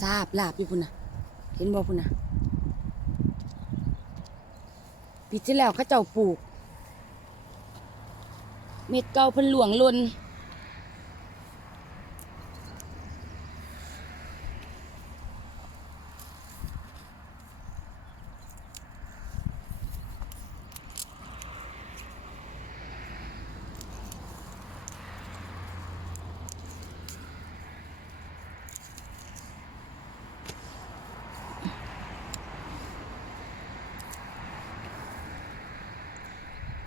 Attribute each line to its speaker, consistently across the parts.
Speaker 1: ทราบลาบอยู่พุ่นนะเห็นบ่พุ่นนะปีที่แล้วเขาเจ้าปลูก เม็ดเก่าเพิ่นหลวงลน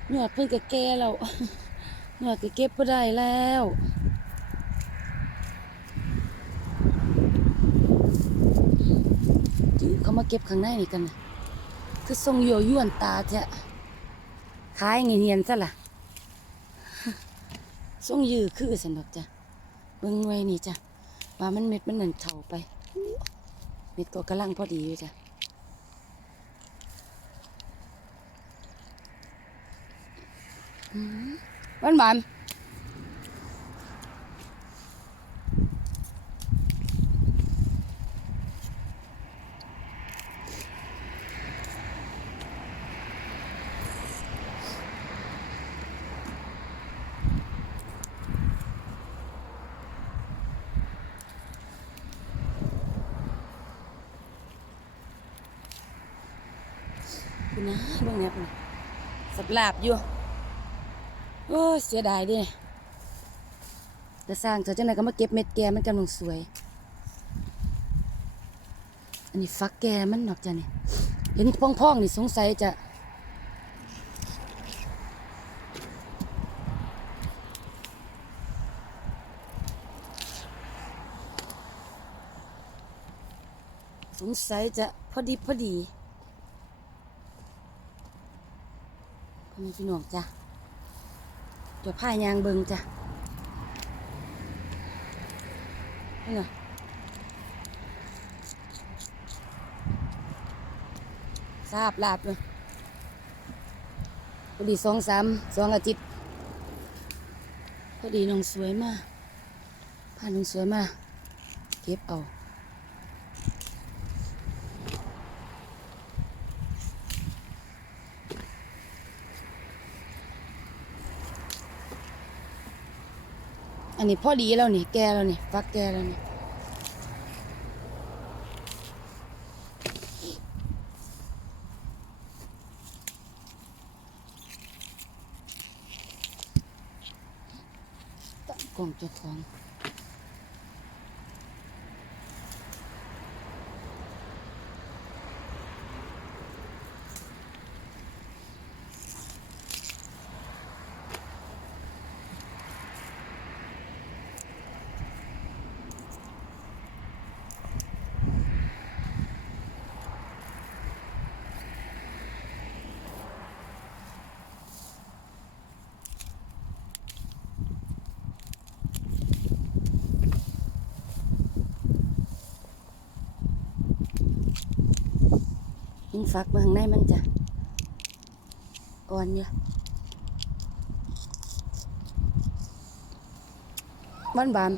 Speaker 1: หนวดเพิ่นก็แก่แล้วหนวดก็เก็บบ่ได้แล้วจื้อเขามาเก็บข้างในนี่กัน คือทรงโยยวนตาแท้ขายเงียนๆซะล่ะทรงยือคือสันดอกจ้ะเบิ่งหน่วยนี่จ้ะว่ามันเม็ดมันนั่นเข่าไป เม็ดก็กำลังพอดีอยู่จ้ะ หวานหวานคุณนะเบิ่งเนี่ยคุณน่ะสับลาบอยู่ โอ้เสียดายดิแต่สร้างเธอจังไหนก็มาเก็บเม็ดแกมันกำลังสวย อันนี้ฟักแกมันนอกจากนี่เห็นพ่องๆนี่สงสัยจะสงสัยจะพอดีพอดีพี่น้องจ้ะ ตัวผ้ายางเบิงจ้ะนี่ไงทราบลาบเลยพอดีสองสามสองอาทิตย์พอดีน้องสวยมากผ้าน้องสวยมากเก็บเอา อันนี้พ่อดีแล้วนี่ แกแล้วนี่ฟักแกแล้วนี่ตั้งกล่องเจ้าของ ยิงฟักมาข้างในมันจะอ่อนอยู่มันบาน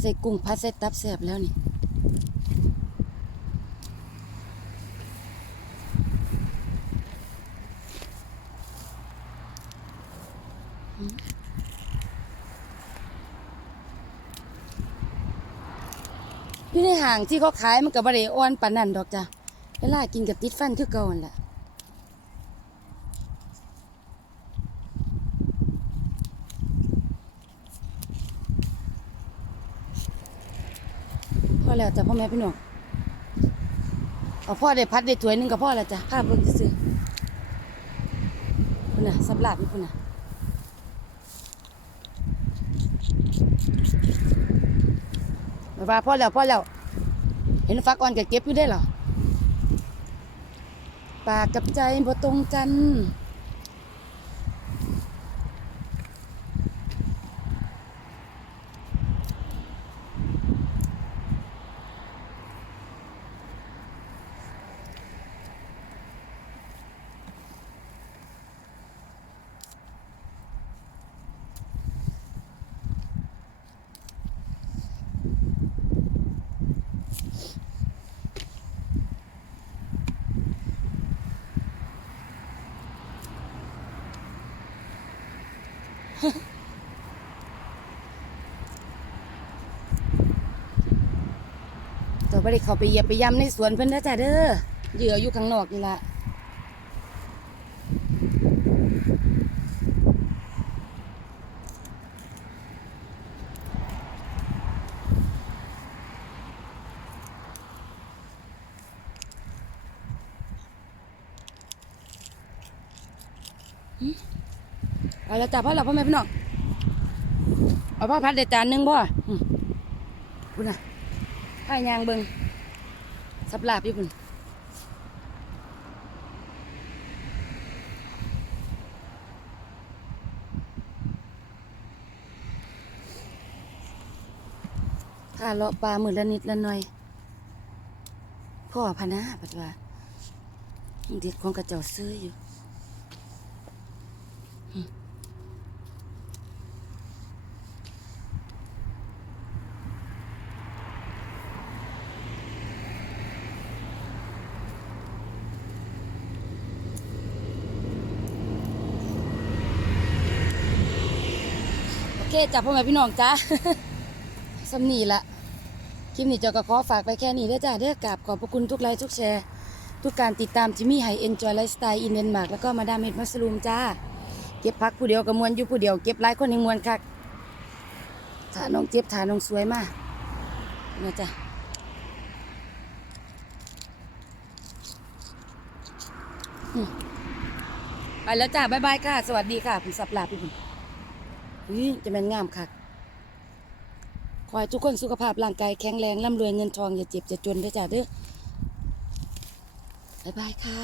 Speaker 1: ใส่กุ้งพัดใส่ตับแสบแล้วนี่อยู่ในห่างที่เขาขายมันกับบริอ่อนปานนั่นดอกจ้ะเวลากินกับติดฟันคือเก่าหั่นล่ะ แล้วจ้ะพ่อแม่พี่น้องเอาพ่อได้พัดได้ถ้วยหนึงกับพ่อแล้วจ้ะภาพเบิ่งซื่อๆพุ่นน่ะสับลาบอยู่พุ่นน่ะว่าพ่อแล้วพ่อแล้ว เห็นฟักอ่อนก็เก็บอยู่ได้เหรอปากกับใจบ่ตรงกัน บ่ได้เข้าไปเหยียบไปย่ำในสวนเพิ่นนะจ้ะเด้อเหยื่ออยู่ข้างนอกนี่ล่ะเอาละจ้ะพ่อเราพ่อแม่พี่น้องเอาพ่อพัดเด็ดจานหนึงพ่อคุณน่ะ ผ้ายางเบิงสับลาบอยู่พุ่นข้าเลาะปลาหมือละนิดละหน่อย พ่อพะนะปัดว่าเด็ดของกระเจ้าซื้ออยู่ เคจ้ะพ่อแม่พี่น้องจ้าสำนีละคลิปนี้จ้าก็ขอฝากไปแค่นี้เด้อจ้าเด้อกราบขอบพระคุณทุกไลค์ทุกแชร์ ทุกการติดตามจิมมี่ไฮเอ็นจอยไลฟ์สไตล์อินเดนมาร์กแล้วก็มาดามเฮดมัสลูมจ้า เก็บพักผู้เดียวกับมวนอยู่ผู้เดียวเก็บหลายคนในมวนคักถ้าน้องเจ็บถ้าน้องสวยมากนะจ้ะไปแล้วจ้าบ๊ายบายค่ะ สวัสดีค่ะผมสับลาพี่ผม อุ้ยจะเป็นงามคักขอให้ทุกคนสุขภาพร่างกายแข็งแรงร่ำรวยเงินทองอย่าเจ็บอย่าจนด้อจ้าเด้อบ๊ายบายค่ะ